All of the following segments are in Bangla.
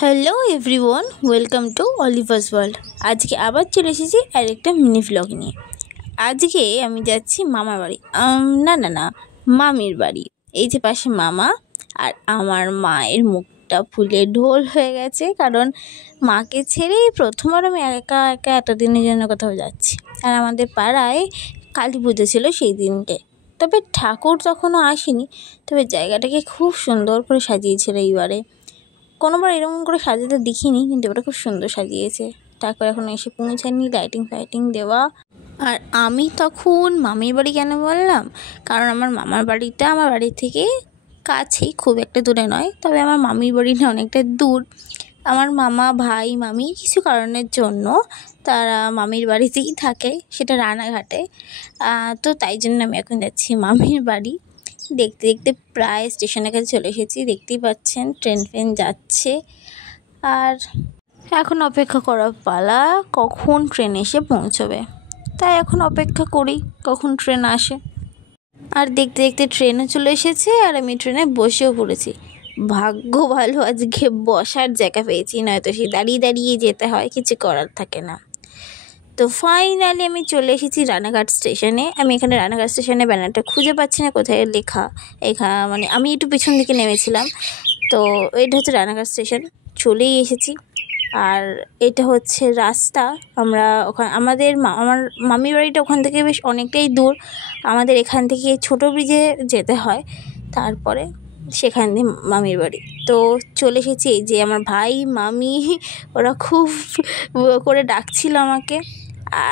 Hello everyone, welcome to Oliver's world. আজকে আবার চলে এসেছি আরেকটা মিনি ভ্লগ নিয়ে। আজকে আমি যাচ্ছি মামার বাড়ি, না মামির বাড়ি। এই যে পাশে মামা, আর আমার মায়ের মুখটা ফুলে ঢোল হয়ে গেছে, কারণ মাকে ছেড়েই প্রথমবার আমি একা একা এতদিনের জন্য কোথাও যাচ্ছি। আর আমাদের পাড়ায় কালী পুজো ছিল সেই দিনকে, তবে ঠাকুর তখনও আসেনি, তবে জায়গাটাকে খুব সুন্দর করে সাজিয়েছিল এইবারে। কোনোবার এরকম করে সাজাতে দেখিনি, কিন্তু ওটা খুব সুন্দর সাজিয়েছে। তারপর এখন এসে পৌঁছায়নি, লাইটিং ফাইটিং দেওয়া। আর আমি তখন মামির বাড়ি কেন বললাম, কারণ আমার মামার বাড়িটা আমার বাড়ি থেকে কাছেই, খুব একটা দূরে নয়, তবে আমার মামির বাড়িটা অনেকটা দূর। আমার মামা, ভাই, মামি কিছু কারণের জন্য তারা মামির বাড়িতেই থাকে, সেটা রানাঘাটে। তো তাই জন্য আমি এখন যাচ্ছি মামির বাড়ি। দেখতে দেখতে প্রায় স্টেশনের কাছে চলে এসেছি, দেখতেই পাচ্ছেন ট্রেন যাচ্ছে। আর এখন অপেক্ষা করা পালা কখন ট্রেন এসে পৌঁছবে, তাই এখন অপেক্ষা করি কখন ট্রেন আসে। আর দেখতে দেখতে ট্রেনও চলে এসেছে, আর আমি ট্রেনে বসেও পড়েছি। ভাগ্য ভালো আজকে বসার জায়গা পেয়েছি, নয়তো সে দাঁড়িয়ে দাঁড়িয়ে যেতে হয়, কিছু করার থাকে না। তো ফাইনালি আমি চলে এসেছি রানাঘাট স্টেশনে। আমি এখানে রানাঘাট স্টেশনে ব্যানারটা খুঁজে পাচ্ছি না, কোথায় লেখা। মানে আমি একটু পিছন দিকে নেমেছিলাম, তো এটা হচ্ছে রানাঘাট স্টেশন। চলেই এসেছি। আর এটা হচ্ছে রাস্তা। আমরা আমার মামির বাড়িটা ওখান থেকে বেশ অনেকটাই দূর। আমাদের এখান থেকে ছোট ব্রিজে যেতে হয়, তারপরে সেখান দিয়ে মামির বাড়ি। তো চলে এসেছি। এই যে আমার ভাই, মামি, ওরা খুব করে ডাকছিল আমাকে।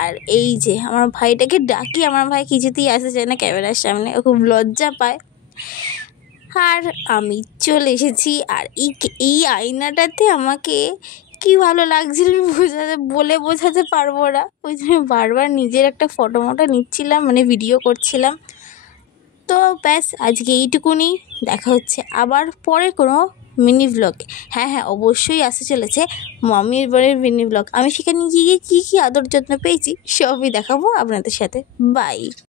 আর এই যে আমার ভাইটাকে ডাকি, আমার ভাই কিছুতেই আসতে চায় না ক্যামেরার সামনে, ও খুব লজ্জা পায়। আর আমি চলে এসেছি। আর এই আয়নাটাতে আমাকে কি ভালো লাগছিল বলে বোঝাতে পারবো না। ওই জন্য বারবার নিজের একটা ফটো নিচ্ছিলাম, মানে ভিডিও করছিলাম। তো ব্যাস, আজকে এইটুকুনি। দেখা হচ্ছে আবার পরে কোনো মিনি ভ্লগে। হ্যাঁ, অবশ্যই আসতে চলেছে মামির বাড়ির মিনি ভ্লগ। আমি সেখানে গিয়ে কী আদর যত্ন পেয়েছি সবই দেখাবো আপনাদের সাথে। বাই।